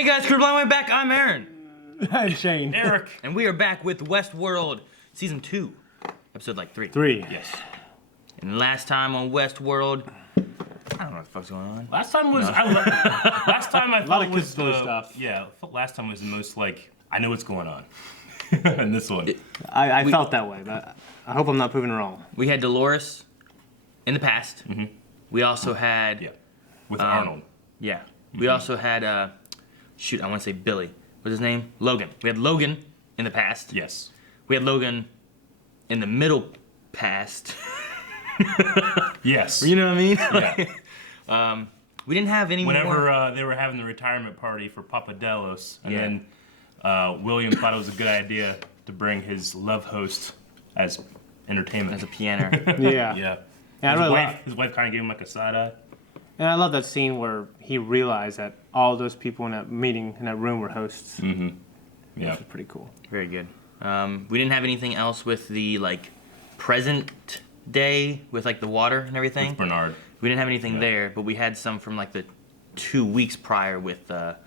Hey guys, Crew Blind Way back. I'm Aaron. I'm Shane. Eric. And we are back with Westworld Season 2, Episode 3. 3. Yes. And last time on Westworld, I don't know what the fuck's going on. Last time was last time I thought it was the stuff. Yeah, last time was the most like I know what's going on. And this one. I felt that way, but I hope I'm not proven wrong. We had Dolores in the past. Mm-hmm. We also had with Arnold. Yeah. We also had shoot, I want to say Billy. What's his name? Logan. We had Logan in the past. Yes. We had Logan in the middle past. Yes. You know what I mean? Yeah. We didn't have any Whenever more. they were having the retirement party for Papa Delos, and then William thought it was a good idea to bring his love host as entertainment. As a piano. Yeah. Yeah. Yeah, His wife kind of gave him like a side eye. And I love that scene where he realized that all those people in that meeting, in that room, were hosts. Mm-hmm. Yeah. Which was pretty cool. Very good. We didn't have anything else with the present day with the water and everything. With Bernard. We didn't have anything there, but we had some from the 2 weeks prior with Man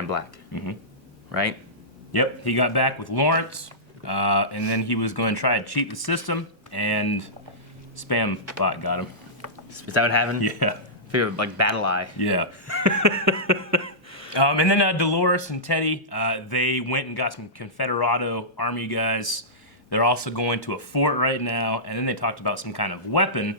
in Black. Mm-hmm. Right? Yep. He got back with Lawrence, and then he was going to try to cheat the system, and Spam Bot got him. Is that what happened? Yeah. I figured Battle Eye. Yeah. And then Dolores and Teddy, they went and got some Confederado army guys. They're also going to a fort right now, and then they talked about some kind of weapon.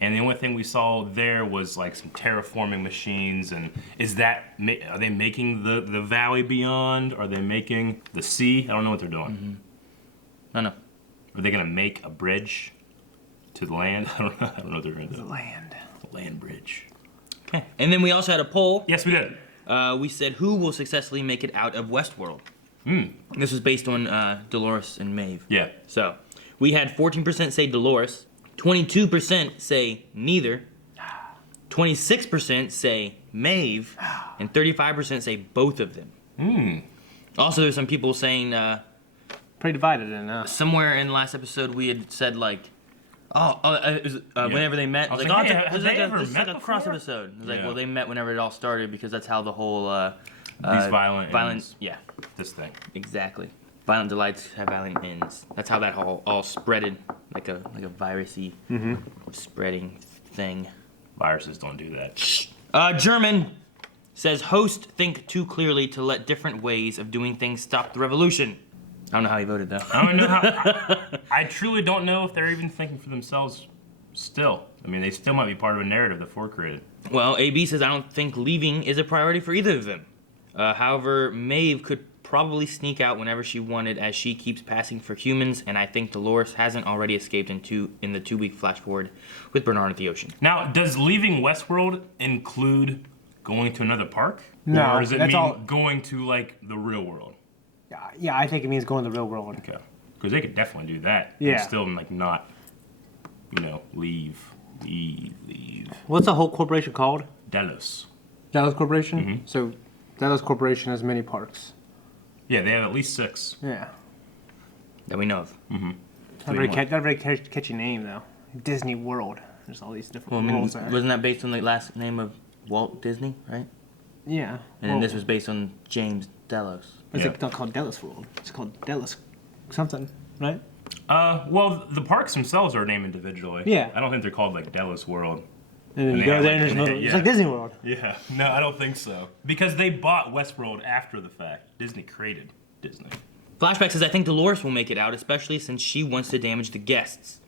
And the only thing we saw there was some terraforming machines. And are they making the valley beyond? Are they making the sea? I don't know what they're doing. Mm-hmm. No. Are they gonna make a bridge to the land? I don't know what they're gonna do. The land. The land bridge. Okay. And then we also had a poll. Yes, we did. We said who will successfully make it out of Westworld. This was based on Dolores and Maeve. Yeah. So we had 14% say Dolores, 22% say neither, 26% say Maeve, and 35% say both of them. Also, there's some people saying Pretty divided in somewhere in the last episode we had said whenever they met, I was it's like, hey, it's have like they a, ever this is met like a cross before? episode. It's like, Yeah. well, they met whenever it all started because that's how the whole These violent ends. Yeah, This thing. exactly. Violent delights have violent ends. That's how that all spreaded like a virusy spreading thing. Viruses don't do that. German says host think too clearly to let different ways of doing things stop the revolution. I don't know how he voted though. I don't know how. I truly don't know if they're even thinking for themselves still. I mean, they still might be part of a narrative that Ford created. Well, AB says I don't think leaving is a priority for either of them. However, Maeve could probably sneak out whenever she wanted as she keeps passing for humans, and I think Dolores hasn't already escaped in the 2-week flash forward with Bernard at the ocean. Now, does leaving Westworld include going to another park? No, Or does it that's mean all- going to, the real world? Yeah, I think it means going to the real world. Okay. Because they could definitely do that. Yeah. And still, not, leave. What's the whole corporation called? Delos. Dallas Corporation? Mm-hmm. So, Dallas Corporation has many parks. Yeah, they have at least 6. Yeah. That we know of. Not a very catchy name, though. Disney World. There's all these different Well, I mean, worlds there. wasn't that based on the last name of Walt Disney, right? Yeah. And then this was based on James Delos. It's Yeah. not called Dallas World. It's called Dallas something, right? Well, the parks themselves are named individually. Yeah. I don't think they're called, Delos World. And then And you they go have, there and there's and they- another. It's like Disney World. Yeah, no, I don't think so. Because they bought Westworld after the fact. Disney created Disney. Flashback says I think Dolores will make it out, especially since she wants to damage the guests.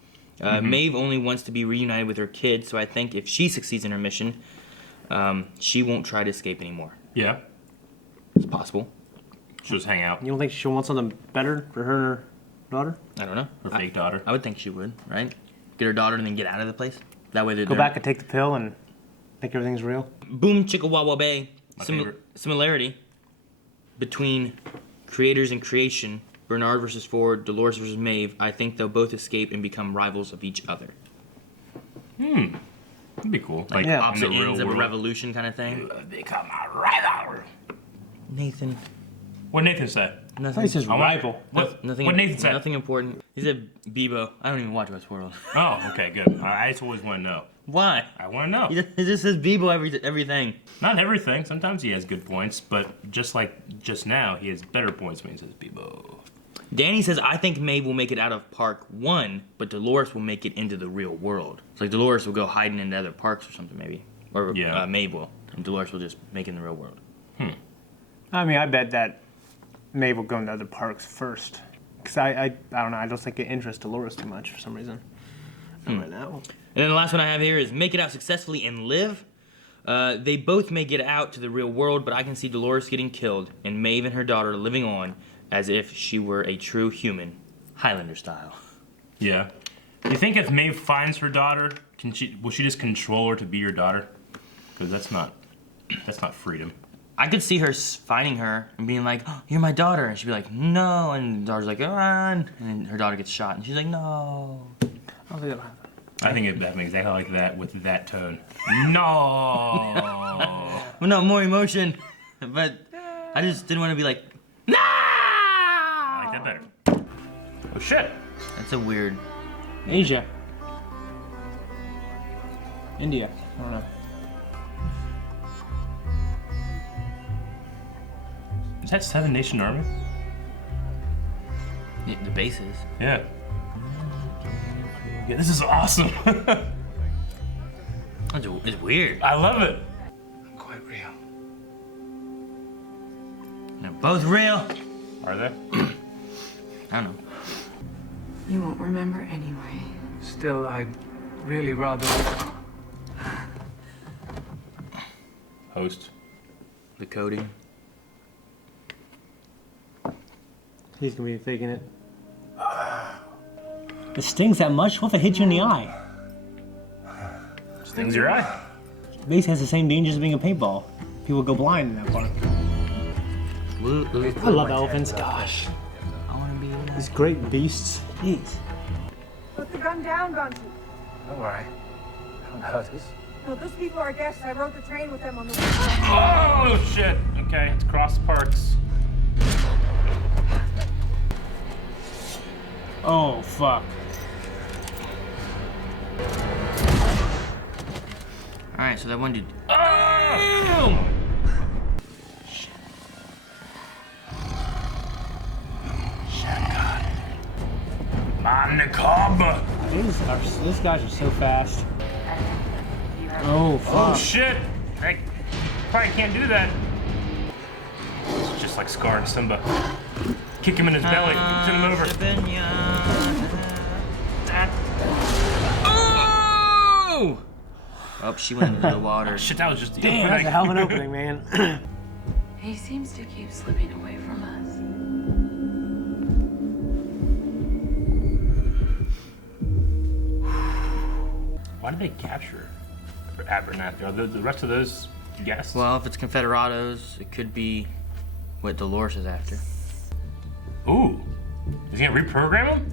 Maeve only wants to be reunited with her kids, so I think if she succeeds in her mission, she won't try to escape anymore. Yeah, It's possible. she'll just hang out. You don't think she wants something better for her and her daughter? I don't know. Her fake daughter. I would think she would, right? Get her daughter and then get out of the place. That way Go back and take the pill and think everything's real? Boom Chickawawa Bay. My favorite. Similarity between creators and creation. Bernard versus Ford, Dolores versus Maeve. I think they'll both escape and become rivals of each other. That'd be cool. Like Yeah. opposite in the real ends of a world. revolution kind of thing. Become a rival. Nathan. What Nathan say? I thought he Nothing. says I want- rival. What Nothing. Nathan say? Nothing important. He said Bebo. I don't even watch Westworld. Oh, okay, good. I just always want to know. Why? I want to know. He just says Bebo everything. Not everything. Sometimes he has good points, but just like just now, he has better points when he says Bebo. Danny says, I think Maeve will make it out of Park 1, but Dolores will make it into the real world. It's like Dolores will go hiding into other parks or something, maybe. Or Yeah. Maeve will. And Dolores will just make it in the real world. I mean, I bet that Maeve will go into other parks first. Because I don't know, I just think it interests Dolores too much for some reason. Right now. And then the last one I have here is make it out successfully and live. They both may get out to the real world, but I can see Dolores getting killed and Maeve and her daughter living on as if she were a true human, Highlander style. Yeah. You think if Maeve finds her daughter, will she just control her to be your daughter? Because that's not freedom. I could see her finding her and being like, oh, you're my daughter. And she'd be like, no. And the daughter's like, run. And her daughter gets shot. And she's like, no. I don't think that'll happen. I think it happens exactly like that with that tone. No. Well, no, more emotion. But I just didn't want to be like, no. I like that better. Oh shit. That's a weird. Asia. India. I don't know. Is that Seven Nation Army? Yeah, the bases. Yeah. Yeah, this is awesome. It's weird. I love it. I'm quite real. They're both real. Are they? I don't know. You won't remember anyway. Still, I'd really rather. Host. Decoding. He's gonna be faking it. It stings that much? What if it hits you in the eye? Stings your eye. Base has the same dangers as being a paintball. People go blind in that park. I love elephants, gosh. I want to be in These great beasts. Jeez. Put the gun down, Gunty. Don't worry. Don't hurt us. No, those people are guests. I rode the train with them on the way. Oh shit. Okay, it's cross parks. Oh, fuck. Alright, so that one dude. Oh! Macabre. These guys are so fast. Oh, fuck. Oh shit! I probably can't do that. It's just like Scar and Simba. Kick him in his belly, send him over. Oh! Oh, she went into the water. Shit, that was just the Damn, that's a hell of an opening, man. He seems to keep slipping away from us. Why did they capture Abernathy? Are the rest of those guests? Well, if it's Confederados, it could be what Dolores is after. Ooh. Is he gonna reprogram him?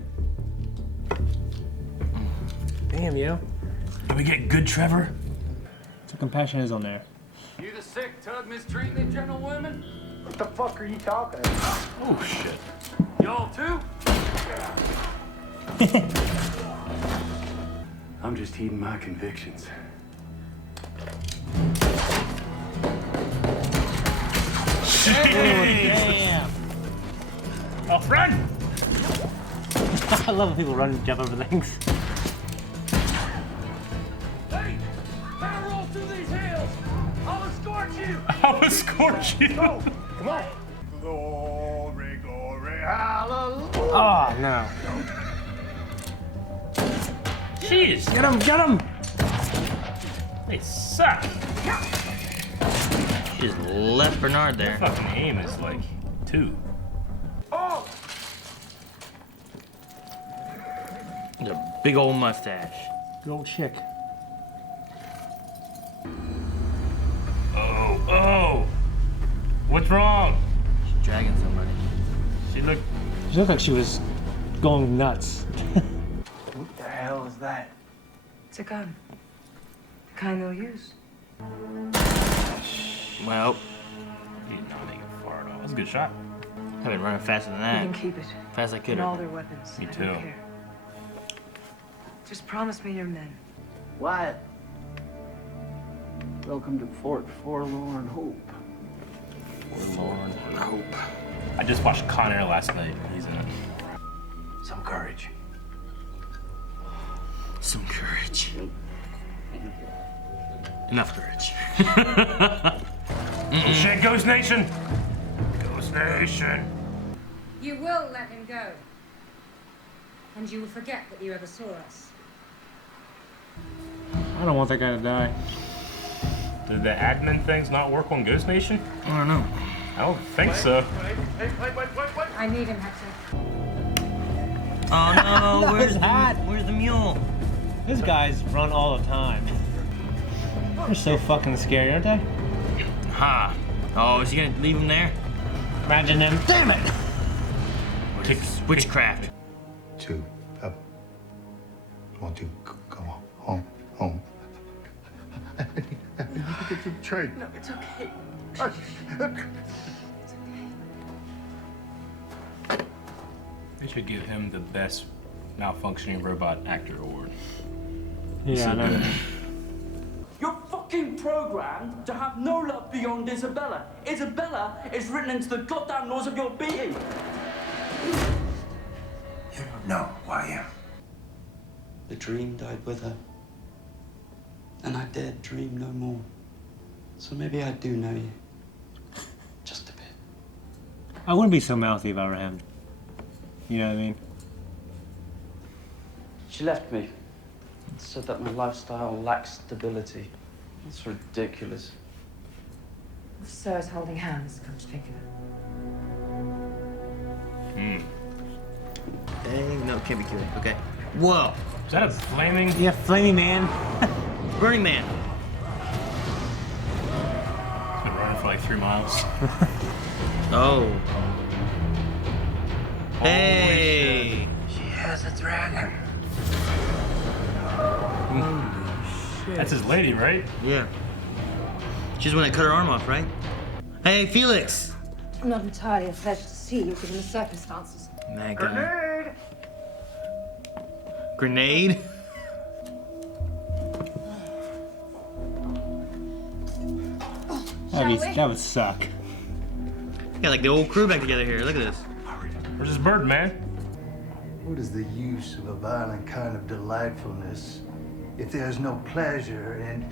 Damn, yo. Did we get good Trevor? So compassion is on there. You the sick tug mistreating the gentlewomen? What the fuck are you talking about? Oh shit. Y'all too? I'm just heeding my convictions. Damn. Oh, run! I love when people run and jump over things. Hey! Better roll through these hills! I'll escort you! I'll escort you. Come on! Glory, glory, hallelujah! Oh, no. Jeez, Get him, get him! they suck. She just left Bernard there. Fucking aim is like 2. Oh! With a big old mustache. Good old chick. Oh. What's wrong? She's dragging somebody. She looked. She looked like she was going nuts. What the hell is that? It's a gun. The kind they'll use. Well, He did not make it far at all. That was a good shot. I've been running faster than You that. can keep it. Fast as I could. And all their weapons. Me I too. don't care. Just promise me your men. Wyatt. Welcome to Fort Forlorn Hope. Forlorn Hope. I just watched Con Air last night. He's in it. Some courage. Some courage. Enough courage. Shit, Ghost Nation! Ghost Nation! You will let him go. And you will forget that you ever saw us. I don't want that guy to die. Did the admin things not work on Ghost Nation? I don't know. I don't think so. I need him, Hector. Oh no, His hat. Where's the mule? These guys run all the time. They're so fucking scary, aren't they? Ha. Oh, is he gonna leave him there? Imagine him. Damn it! Witchcraft. To want to go home. I need to get to the train. No, it's okay. They should give him the best malfunctioning robot actor award. Yeah, I know. You're fucking programmed to have no love beyond Isabella. Isabella is written into the goddamn laws of your being. You don't know who I am. The dream died with her. And I dared dream no more. So maybe I do know you. Just a bit. I wouldn't be so mouthy if I were him. You know what I mean? She left me. Said that my lifestyle lacks stability. It's ridiculous. If Sir's holding hands, come to think of it. Dang, no, it can't be killing. Okay. Whoa. Is that a flaming? Yeah, Flaming Man. Burning Man. It's been running for like 3 miles. Oh. Hey. She has a dragon. That's his lady, right? Yeah. She's the one that cut her arm off, right? Hey, Felix. Not entirely a pleasure to see you, given the circumstances. That guy. Grenade. That would suck. Yeah, like the old crew back together here. Look at this. Where's his bird, man? What is the use of a violent kind of delightfulness if there's no pleasure in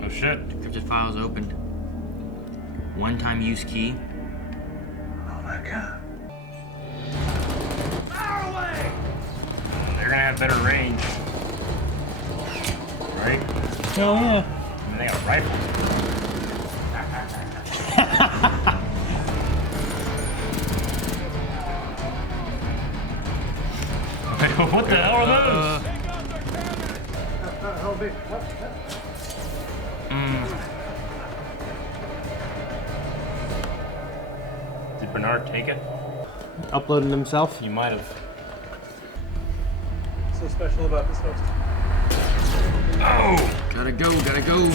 Oh shit. Encrypted files opened. One-time use key. Oh my God. They're gonna have better range. Right? Oh yeah. I mean, they got rifles. What the hell are those? Did Bernard take it? Uploading himself. You might have. So special about this host. Oh! Gotta go, gotta go.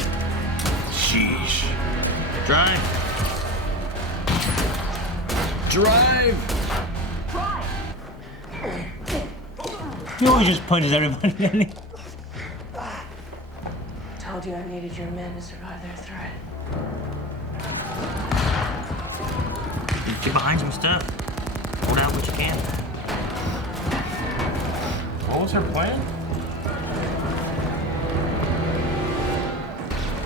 Sheesh. Drive. Drive. He always just punches everybody, doesn't he? Told you I needed your men to survive their threat. Get behind some stuff. Hold out what you can. What was her plan?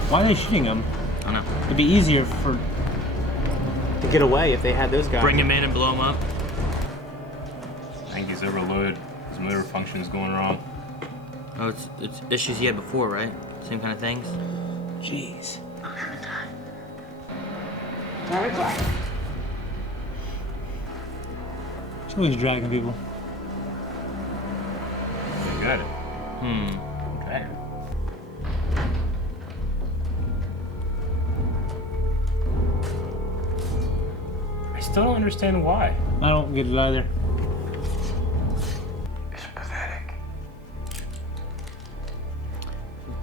Why are they shooting him? I don't know. It'd be easier to get away if they had those guys. Bring him in and blow him up. I think he's overloaded. His motor function is going wrong. Oh, it's issues he had before, right? Same kind of things. Jeez. He's always dragging people. You got it. Okay. I still don't understand why. I don't get it either. It's pathetic.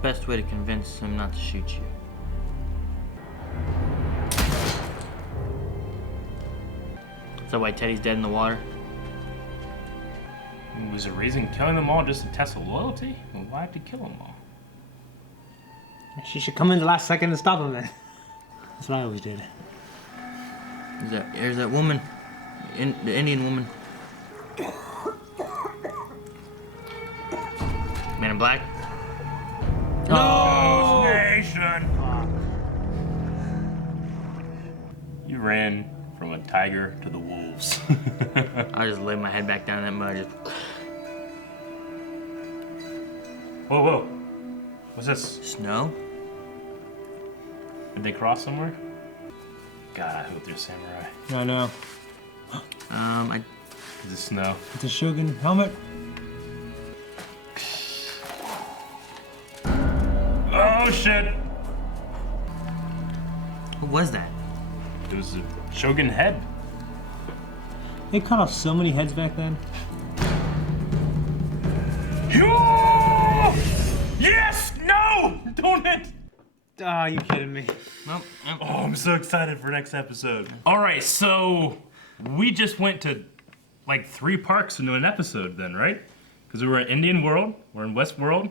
best way to convince him not to shoot you? Is that why Teddy's dead in the water? Was it reason killing them all just to test loyalty? Well, why have to kill them all? She should come in the last second and stop him then. That's what I always did. There's that woman, the Indian woman. Man in Black. No! Nation! You ran from a tiger to the wolves. I just laid my head back down in that mud. Just... Whoa, whoa. What's this? Snow? Did they cross somewhere? God, I hope they're samurai. I know. Is it snow? It's a Shogun helmet. Oh shit! What was that? It was a Shogun head. They cut off so many heads back then. Yes! No! Don't hit! Ah, you kidding me? Nope. Oh, I'm so excited for next episode. All right, so we just went to like 3 parks into an episode then, right? Because we were in Indian World, we're in Westworld.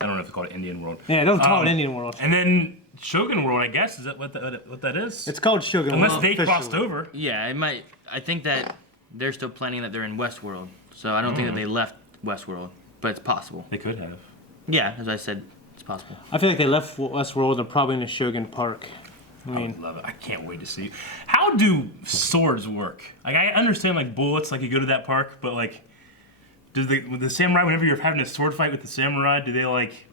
I don't know if it's called Indian World. Yeah, don't call it Indian World. And then Shogun World, I guess, is that what that is? It's called Shogun Unless World. they officially. crossed over. Yeah, it might. I think that they're still planning that they're in Westworld. So I don't think that they left Westworld, but it's possible. They could have. Yeah, as I said, it's possible. I feel like they left Westworld. They're probably in the Shogun Park. I I mean, would love it. I can't wait to see. How do swords work? Like, I understand like bullets, like you go to that park, but like, does with the samurai, whenever you're having a sword fight with the samurai, do they like,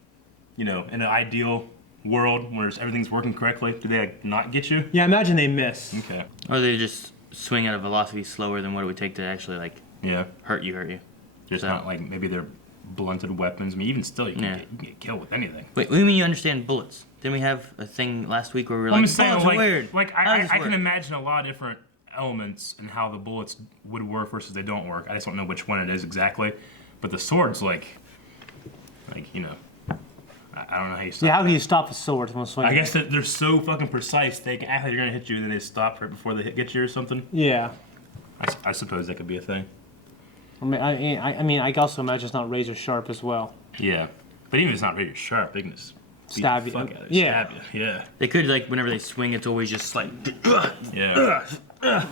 you know, in an ideal world where everything's working correctly, do they like not get you? yeah, imagine they miss. Okay. Or they just swing at a velocity slower than what it would take to actually like Yeah. hurt you. Just So- not like maybe they're blunted weapons. I mean, even still, you can get killed with anything. Wait, what do you mean you understand bullets? Didn't we have a thing last week where we were I'm like, just saying, bullets are like, weird. like How does I this can work? imagine a lot of different elements and how the bullets would work versus they don't work. I just don't know which one it is exactly. But the swords, like you know, I don't know how you stop. Yeah, how do you stop a sword from swinging? I guess that they're so fucking precise. They can act like they're gonna hit you, and then they stop right before they get you or something. Yeah. I suppose that could be a thing. I mean, I can also imagine it's not razor sharp as well. Yeah, but even if it's not really sharp, they can just beat Stab the you. fuck out of Yeah. Stab you. Yeah. They could, like, whenever they swing, it's always just like, Yeah.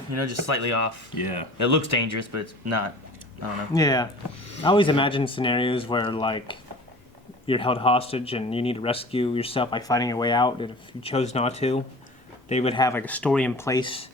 you know, just slightly off. Yeah. It looks dangerous, but it's not. I don't know. Yeah. I always imagine scenarios where, like, you're held hostage and you need to rescue yourself by fighting your way out, and if you chose not to, they would have, like, a story in place.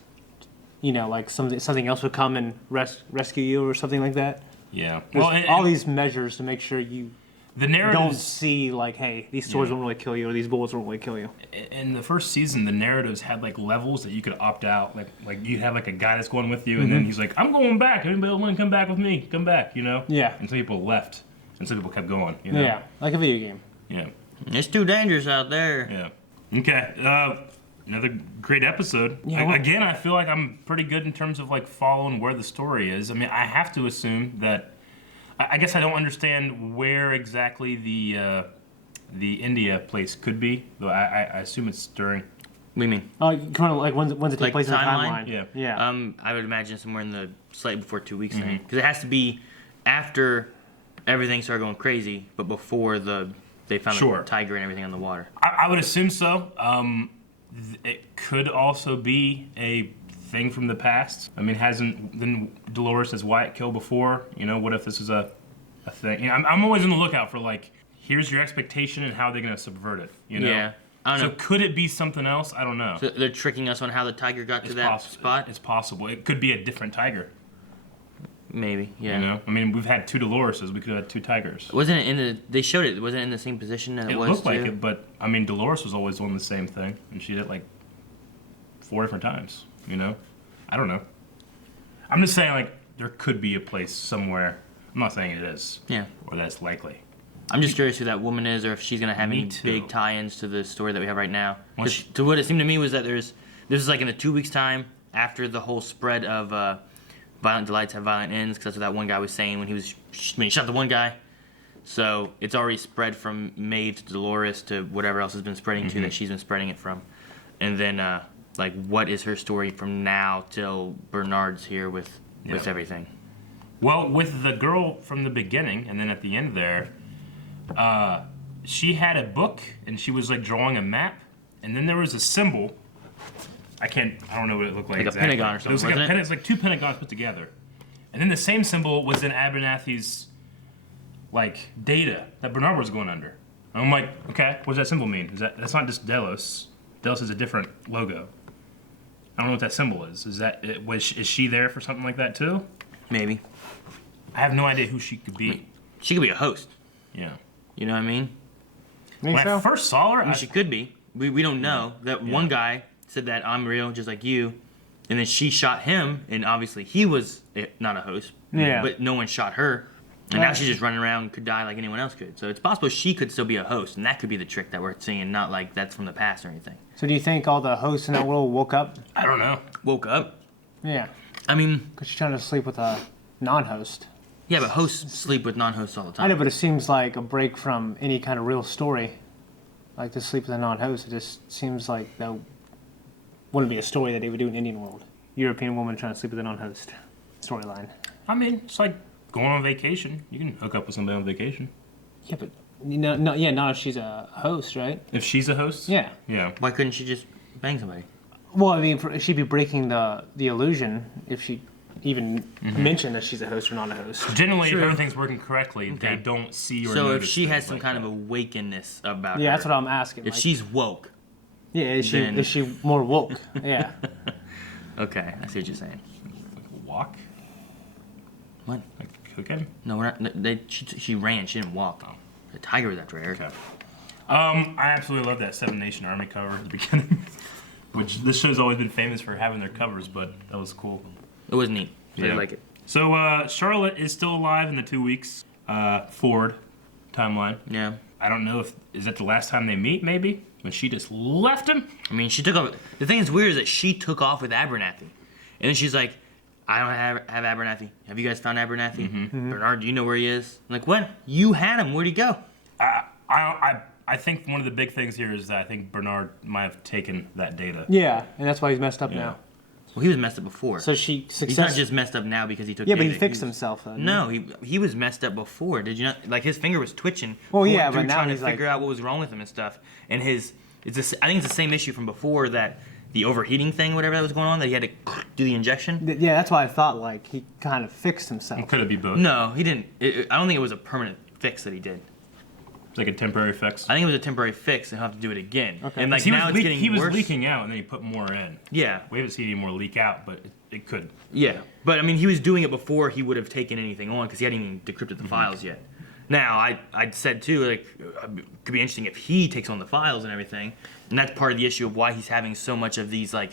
You know, like something else would come and rescue you or something like that. Yeah. There's Well, all these measures to make sure you the narrative don't see, like, hey, these swords won't really kill you or these bullets won't really kill you. in the first season, the narratives had like levels that you could opt out. Like you have like a guy that's going with you, and then he's like, "I'm going back. Anybody want to come back with me? Come back." You know? Yeah. And some people left, and some people kept going. You know? Yeah, like a video game. Yeah. It's too dangerous out there. Yeah. Okay. Another great episode. Yeah, Again, I feel like I'm pretty good in terms of like following where the story is. I mean, I have to assume that. I guess I don't understand where exactly the India place could be, though I assume it's during. What do you mean? Oh, kind of like when's it take Like place in the timeline? timeline? Yeah. Yeah. I would imagine somewhere in the slightly before 2 weeks thing, because it has to be after everything started going crazy, but before they found Sure. the tiger and everything on the water. I would assume so. It could also be a thing from the past. I mean, then Dolores has Wyatt killed before? You know, what if this is a thing? You know, I'm always on the lookout for like, here's your expectation and how they're gonna subvert it. You know? Yeah. I don't So know. could it be something else? I don't know. So they're tricking us on how the tiger got to It's that possible. spot? It's possible. It could be a different tiger. Maybe, yeah. You know, I mean, we've had 2 Doloreses. We could have had 2 tigers. Wasn't it in the? They showed it. Wasn't it in the same position that it, It was looked like too? it, but I mean, Dolores was always doing the same thing, and she did it like 4 different times. You know, I don't know. I'm just saying, like, there could be a place somewhere. I'm not saying it is. Yeah. Or that's likely. I'm just curious who that woman is, or if she's gonna have Me any too. big tie-ins to the story that we have right now. Well, 'Cause to what it seemed to me was that this is like in the 2 weeks time after the whole spread of violent delights have violent ends, because that's what that one guy was saying when he shot the one guy. So it's already spread from Maeve to Dolores to whatever else has been spreading to that she's been spreading it from. And then, like, what is her story from now till Bernard's here with everything? Well, with the girl from the beginning, and then at the end there, she had a book, and she was, like, drawing a map, and then there was a symbol. I don't know what it looked like exactly. A pentagon or something, It was like wasn't it? It was like 2 pentagons put together. And then the same symbol was in Abernathy's, like, data that Bernard was going under. And I'm like, okay, what does that symbol mean? That's not just Delos. Delos is a different logo. I don't know what that symbol is. Is she there for something like that too? Maybe. I have no idea who she could be. She could be a host. Yeah. You know what I mean? When I first saw her, I mean, she could be. We don't know. That one guy said that I'm real, just like you. And then she shot him, and obviously he was not a host. Yeah. But no one shot her. And now she's just running around, could die like anyone else could. So it's possible she could still be a host, and that could be the trick that we're seeing, not like that's from the past or anything. So do you think all the hosts in that world woke up? I don't know. Woke up? Yeah. I mean... Because she's trying to sleep with a non-host. Yeah, but hosts sleep with non-hosts all the time. I know, but it seems like a break from any kind of real story. Like to sleep with a non-host, it just seems like that wouldn't be a story that they would do in Indian world. European woman trying to sleep with a non-host storyline. I mean, it's like going on vacation. You can hook up with somebody on vacation. Yeah, but not if she's a host, right? If she's a host? Yeah. Yeah. Why couldn't she just bang somebody? Well, I mean, she'd be breaking the illusion if she even mentioned that she's a host or not a host. Generally, if everything's working correctly, they don't see or So notice if she has things some like kind that. of awakenness about her. Yeah, that's what I'm asking. If like, she's woke. Yeah, is then- she more woke? Yeah. Okay, I see what you're saying. Like a walk? What? Like cooking? No, we're not. She ran. She didn't walk. The tiger was after her. Okay. I absolutely love that Seven Nation Army cover at the beginning. Which this show's always been famous for having their covers, but that was cool. It was neat. I Yeah. like it. So Charlotte is still alive in the 2 weeks forward timeline. Yeah. I don't know is that the last time they meet, maybe? When she just left him? I mean, she took off. The thing that's weird is that she took off with Abernathy. And then she's like, I don't have Abernathy. Have you guys found Abernathy? Bernard, do you know where he is? I'm like, what? You had him. Where'd he go? I think one of the big things here is that I think Bernard might have taken that data. Yeah, and that's why he's messed up now. Well, he was messed up before. So He's not just messed up now because he took Yeah, but he data. fixed himself, though. No, he was messed up before. Did you not? Like, his finger was twitching. Well, yeah, going through but now trying he's to figure out what was wrong with him and stuff. And I think it's the same issue from before, that the overheating thing, whatever that was going on, that he had to do the injection. Yeah, that's why I thought, like, he kind of fixed himself. Could it be both? No, he didn't. I don't think it was a permanent fix that he did. It's like a temporary fix. I think it was a temporary fix, and he'll have to do it again. Okay. And like He now was it's getting he was worse. leaking out, and then he put more in. Yeah. We haven't seen any more leak out, but it could. Yeah, but I mean, he was doing it before he would have taken anything on because he hadn't even decrypted the files yet. Now, I said too, like, it could be interesting if he takes on the files and everything, and that's part of the issue of why he's having so much of these, like,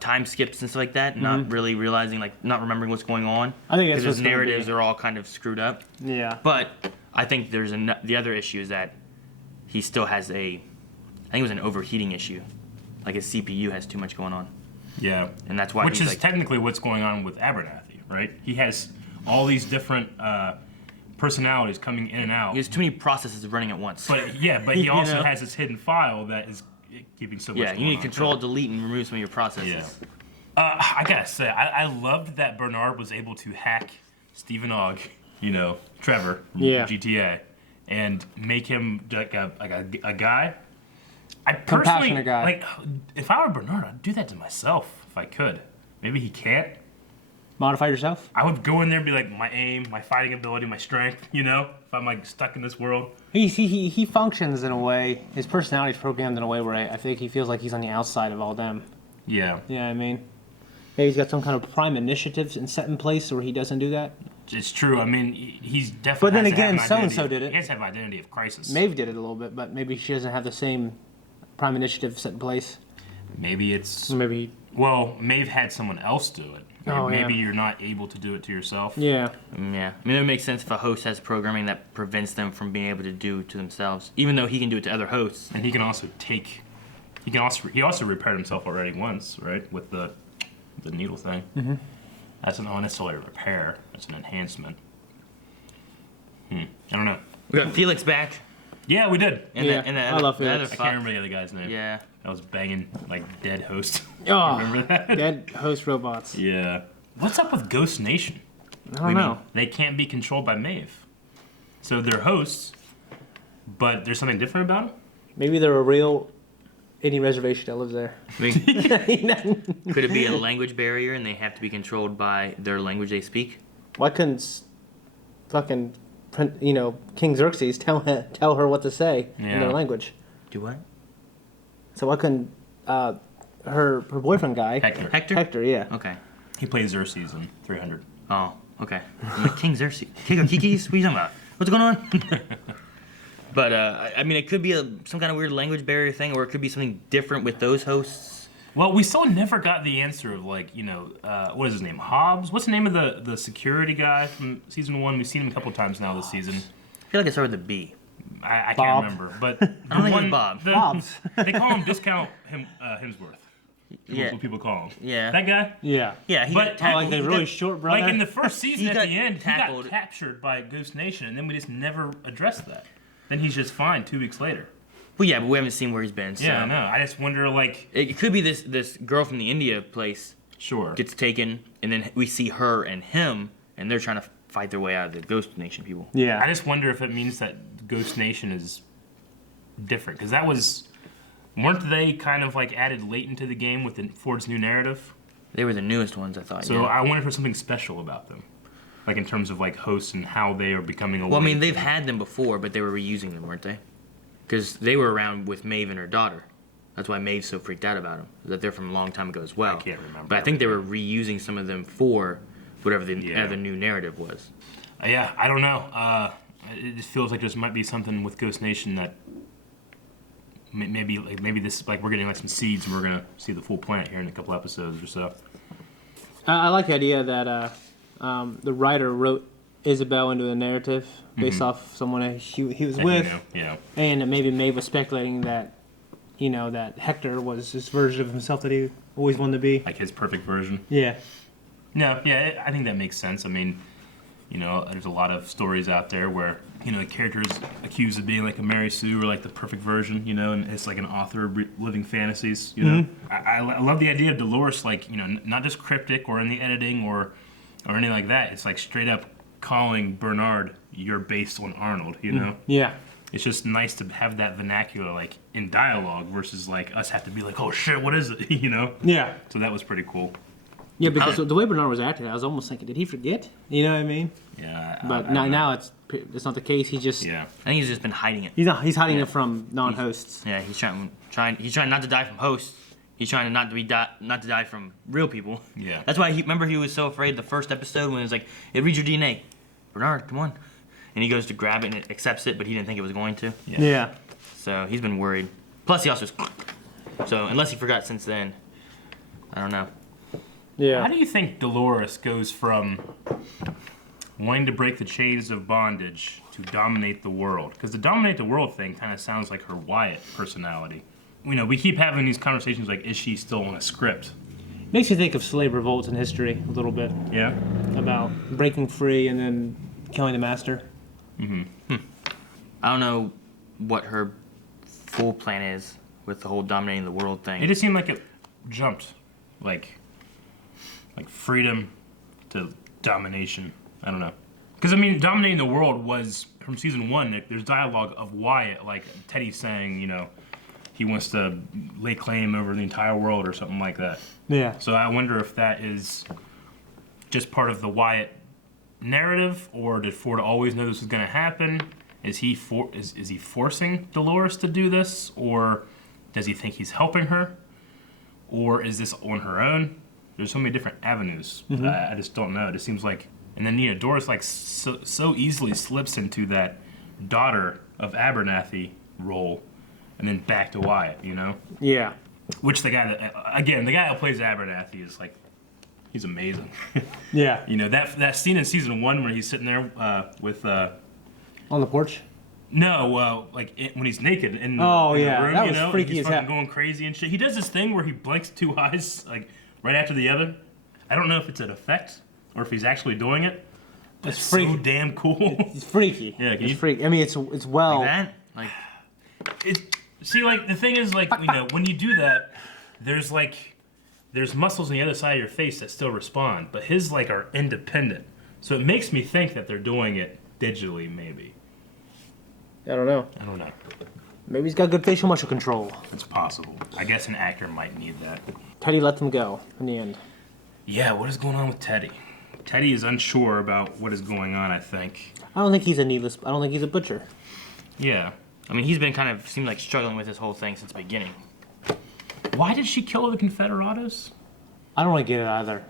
time skips and stuff like that, not really realizing, like, not remembering what's going on. I think that's because what's his gonna narratives be. are all kind of screwed up. Yeah. But I think there's the other issue is that he still has I think it was an overheating issue, like his CPU has too much going on. Yeah. And that's why Which he's is like, technically what's going on with Abernathy, right? He has all these different personalities coming in and out. he has too many processes running at once. But he You also know? has this hidden file that is keeping so much Yeah, going you need on. to control, delete, and remove some of your processes. Yeah. I gotta say, I loved that Bernard was able to hack Stephen Ogg, Trevor from GTA, and make him like a guy. I personally, Compassionate guy. like, if I were Bernard, I'd do that to myself if I could. Maybe he can't. Modify yourself? I would go in there and be like, my aim, my fighting ability, my strength, if I'm like stuck in this world. He functions in a way, his personality is programmed in a way where I think he feels like he's on the outside of all them. Yeah. Yeah, I mean, maybe he's got some kind of prime initiatives set in place where he doesn't do that. It's true. I mean, he's definitely. But then has to have again, an so-and-so identity- did it. He has to have an identity of crisis. Maeve did it a little bit, but maybe she doesn't have the same prime initiative set in place. Maybe it's. Or maybe. Well, Maeve had someone else do it. Oh, Maybe yeah. you're not able to do it to yourself. Yeah. Yeah. I mean, it makes sense if a host has programming that prevents them from being able to do to themselves, even though he can do it to other hosts. And he can also take. He also repaired himself already once, right? With the needle thing. Mm-hmm. That's not necessarily a repair. That's an enhancement. I don't know. We got Felix back. Yeah, we did. And Yeah, that I love that Felix. I can't remember the other guy's name. Yeah. That was banging like dead host. Oh, Remember that? dead host robots. Yeah. What's up with Ghost Nation? I don't know. They can't be controlled by Maeve. So they're hosts, but there's something different about them? Maybe they're a real Indian reservation that lives there. I mean, could it be a language barrier and they have to be controlled by their language they speak? Why couldn't fucking King Xerxes tell her what to say in Yeah. their language? Do what? So why couldn't her boyfriend guy Hector. Hector, yeah. Okay. He plays Xerxes in 300. Oh, okay. I'm like, King Xerxes. King of Kikis? What are you talking about? What's going on? But, I mean, it could be some kind of weird language barrier thing, or it could be something different with those hosts. Well, we still never got the answer of, like, what is his name? Hobbs? What's the name of the security guy from season 1? We've seen him a couple times now this season. I feel like it started with a B. I Bob. can't remember. But I don't think it was Bob. Bob's. They call him Discount Hemsworth. Yeah. What people call him. Yeah. That guy? Yeah. Yeah, he But- got tackled. Like the He really got- short brother. Like in the first season at got the end, tackled. he got captured by Ghost Nation, and then we just never addressed that. Then he's just fine 2 weeks later. Well, yeah, but we haven't seen where he's been. So. Yeah, I know. I just wonder, like, It could be this girl from the India place sure. gets taken, and then we see her and him, and they're trying to fight their way out of the Ghost Nation people. I Yeah. just wonder if it means that Ghost Nation is different, because that was, weren't they kind of like added late into the game with Ford's new narrative? They were the newest ones, I thought. So yeah. I wonder if there's something special about them, like in terms of like hosts and how they are becoming. Well, I mean, they've had them before, but they were reusing them, weren't they? Because they were around with Maeve and her daughter. That's why Maeve's so freaked out about them. That they're from a long time ago as well. I can't remember. But I think they were reusing some of them for whatever the Yeah. other new narrative was. Yeah, I don't know. It just feels like there might be something with Ghost Nation that maybe this, like, we're getting like some seeds and we're gonna see the full plant here in a couple episodes or so. I like the idea that the writer wrote Isabel into the narrative based off someone he was And, with, you know, and maybe Maeve was speculating that that Hector was this version of himself that he always wanted to be. like his perfect version. Yeah. No, yeah, I think that makes sense. I mean, there's a lot of stories out there where, the character is accused of being like a Mary Sue or like the perfect version, and it's like an author of living fantasies, I love the idea of Dolores, like, not just cryptic or in the editing or anything like that. It's like straight up calling Bernard, you're based on Arnold, Yeah. It's just nice to have that vernacular, like, in dialogue versus, like, us have to be like, oh, shit, what is it, Yeah. So that was pretty cool. Yeah, because the way Bernard was acting, I was almost thinking, did he forget? You know what I mean? Yeah. But I don't know. now it's not the case. He's just Yeah. I think he's just been hiding it. he's hiding it from non-hosts. Yeah, he's trying not to die from hosts. He's trying to not to die from real people. Yeah. That's why he was so afraid the first episode when it was like, it reads your DNA. Bernard, come on. And he goes to grab it and it accepts it, but he didn't think it was going to. Yeah. So he's been worried. Plus he also so unless he forgot since then, I don't know. Yeah. How do you think Dolores goes from wanting to break the chains of bondage to dominate the world? Because the dominate the world thing kind of sounds like her Wyatt personality. We keep having these conversations like, is she still on a script? Makes you think of slave revolts in history a little bit Yeah. about breaking free and then killing the master. I don't know what her full plan is with the whole dominating the world thing. It just seemed like it jumped, like freedom to domination. I don't know. Because, dominating the world was, from season 1, there's dialogue of Wyatt, like Teddy saying, he wants to lay claim over the entire world or something like that. Yeah. So I wonder if that is just part of the Wyatt narrative, or did Ford always know this was going to happen? Is he forcing Dolores to do this, or does he think he's helping her, or is this on her own? There's so many different avenues. I just don't know. It just seems like, and then Doris like so easily slips into that daughter of Abernathy role, and then back to Wyatt. Yeah. Which the guy that plays Abernathy is like, he's amazing. Yeah. That scene in season 1 where he's sitting there with On the porch. when he's naked in the, Oh, in the yeah, room, that was freaky he's as fucking hell. going crazy and shit. He does this thing where he blinks 2 eyes like right after the other. I don't know if it's an effect or if he's actually doing it, That's It's so freaky. damn cool. It's freaky. Yeah, can it's you- freaky. I mean, it's well. Like that? Like, See, like the thing is, like when you do that, there's muscles on the other side of your face that still respond, but his like are independent. So it makes me think that they're doing it digitally, maybe. I don't know. I don't know. Maybe he's got good facial muscle control. It's possible. I guess an actor might need that. Teddy let them go in the end. Yeah, what is going on with Teddy? Teddy is unsure about what is going on, I think. I don't think he's a butcher. Yeah. I mean, he's been kind of seemed like struggling with this whole thing since the beginning. Why did she kill the Confederados? I don't really get it either.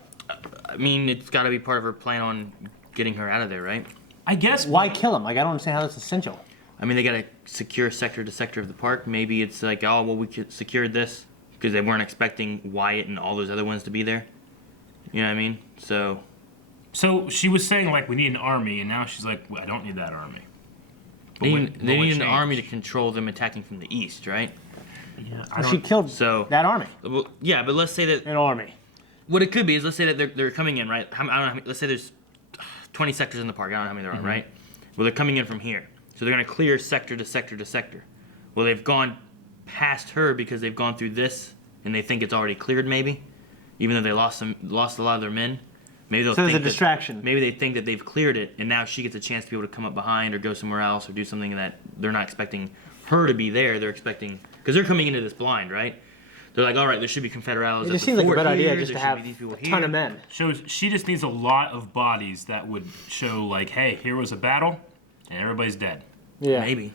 I mean, it's got to be part of her plan on getting her out of there, right? I guess. Why kill him? Like, I don't understand how that's essential. I mean, they got to secure sector to sector of the park. Maybe it's like, oh, well, we secured this because they weren't expecting Wyatt and all those other ones to be there. You know what I mean? So she was saying, like, we need an army, and now she's like, well, I don't need that army. But they what need an changed? army to control them attacking from the east, right? Yeah, Well, she killed that army. Well, yeah, but let's say that An army. what it could be is, let's say that they're coming in, right? I don't know how many, let's say there's 20 sectors in the park. I don't know how many there are, right? Well, they're coming in from here. So they're going to clear sector to sector to sector. Well, they've gone past her because they've gone through this and they think it's already cleared, maybe, even though they lost a lot of their men. Maybe they'll So there's think a distraction. Maybe they think that they've cleared it, and now she gets a chance to be able to come up behind or go somewhere else or do something that they're not expecting her to be there. They're expecting, because they're coming into this blind, right? They're like, all right, there should be Confederados. It just seems like a better idea just to have a ton of men. Shows she just needs a lot of bodies that would show, like, hey, here was a battle, and everybody's dead. Yeah. Maybe.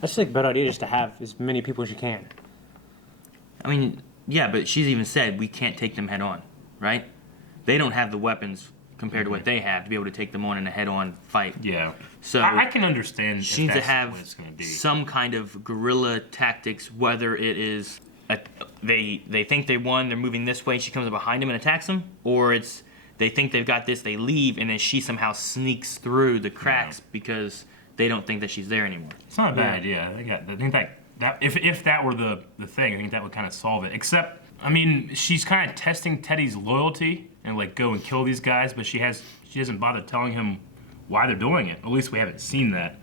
That's just like a better idea just to have as many people as you can. I mean, yeah, but she's even said we can't take them head on, right? They don't have the weapons compared to what they have to be able to take them on in a head-on fight. Yeah. So I can understand she if needs to that's what it's have gonna be. some kind of guerrilla tactics, whether it is they think they won, they're moving this way, she comes up behind them and attacks them, or it's they think they've got this, they leave, and then she somehow sneaks through the cracks because they don't think that she's there anymore. It's not a bad idea. I think that if that were the thing, I think that would kind of solve it. Except, I mean, she's kind of testing Teddy's loyalty and like go and kill these guys, but she doesn't bother telling him why they're doing it. At least we haven't seen that.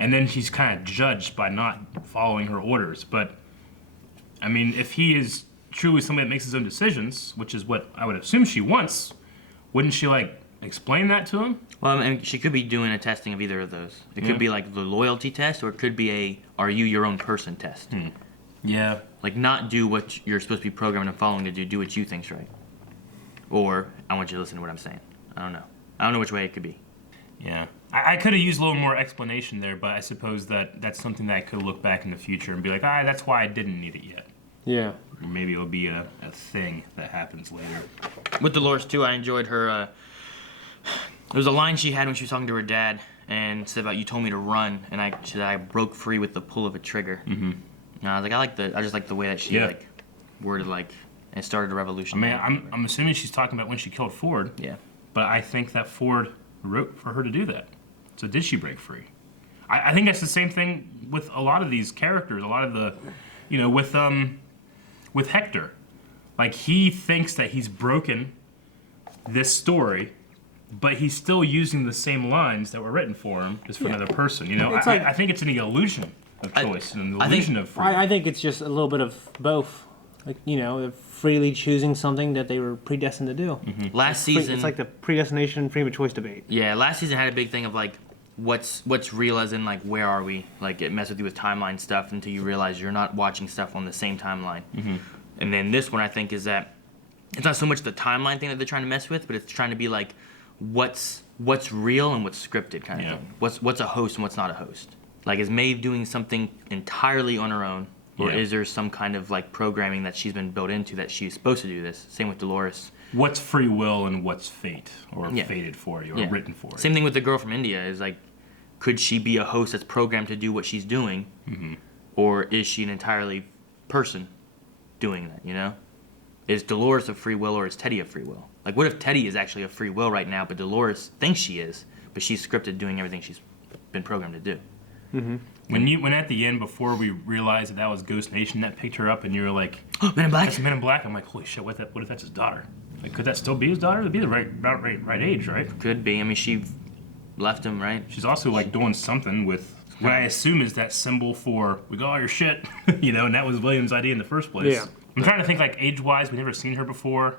And then she's kind of judged by not following her orders. But I mean, if he is truly somebody that makes his own decisions, which is what I would assume she wants, wouldn't she like explain that to him? Well, I mean, she could be doing a testing of either of those. It could be like the loyalty test, or it could be a are you your own person test. Yeah. Like not do what you're supposed to be programmed and following to do what you think's right. Or I want you to listen to what I'm saying. I don't know. I don't know which way it could be. Yeah. I could have used a little more explanation there, but I suppose that's something that I could look back in the future and be like, that's why I didn't need it yet. Yeah. Or maybe it'll be a thing that happens later. With Dolores too, I enjoyed her. There was a line she had when she was talking to her dad and said about you told me to run, and she said I broke free with the pull of a trigger. Mm-hmm. And I was like, I just like the way that she like worded like and started a revolution. I mean, I'm assuming she's talking about when she killed Ford. Yeah. But I think that Ford wrote for her to do that. So did she break free? I think that's the same thing with a lot of these characters. A lot of the, with Hector, like he thinks that he's broken this story, but he's still using the same lines that were written for him, just for another person. I think it's an illusion of choice and an illusion of freedom. I think it's just a little bit of both. Like, they're freely choosing something that they were predestined to do. Mm-hmm. Last season, it's like the predestination freedom of choice debate. Yeah, last season had a big thing of like, what's real, as in like where are we? Like it messes with you with timeline stuff until you realize you're not watching stuff on the same timeline. Mm-hmm. And then this one I think is that it's not so much the timeline thing that they're trying to mess with, but it's trying to be like what's real and what's scripted kind of thing. What's a host and what's not a host. Like is Maeve doing something entirely on her own? Or is there some kind of like programming that she's been built into that she's supposed to do this? Same with Dolores. What's free will and what's fate, or fated for you, or written for you? Same thing with the girl from India. Is like, could she be a host that's programmed to do what she's doing, or is she an entirely person doing that? Is Dolores a free will or is Teddy a free will? Like, what if Teddy is actually a free will right now, but Dolores thinks she is, but she's scripted doing everything she's been programmed to do? Mm-hmm. When at the end, before we realized that was Ghost Nation that picked her up, and you were like, Men in Black? That's Men in Black. I'm like, holy shit, what if that's his daughter? Like, could that still be his daughter? That'd be the right age, right? Could be. I mean, left him, right? She's also like doing something with what I assume is that symbol for we got all your shit, you know, and that was William's idea in the first place. Yeah. I'm trying to think like age-wise, we've never seen her before.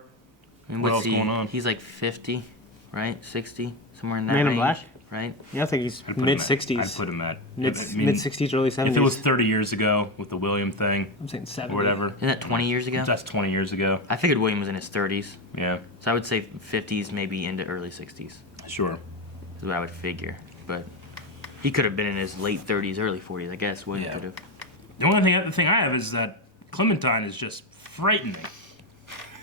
And What what's else going on? He's like 50, right? 60, somewhere in that Man in range, Black? right? Yeah, I think he's I'd put him mid at- 60s. I'd put him at Mid I mean, 60s, early 70s. If it was 30 years ago with the William thing I'm saying 70. or whatever, Isn't that 20 years ago? that's 20 years ago. I figured William was in his 30s, Yeah, so I would say 50s, maybe into early 60s. sure. Is what I would figure, but he could have been in his late 30s, early 40s, I guess. William Yeah. could have. The only thing I have is that Clementine is just frightening.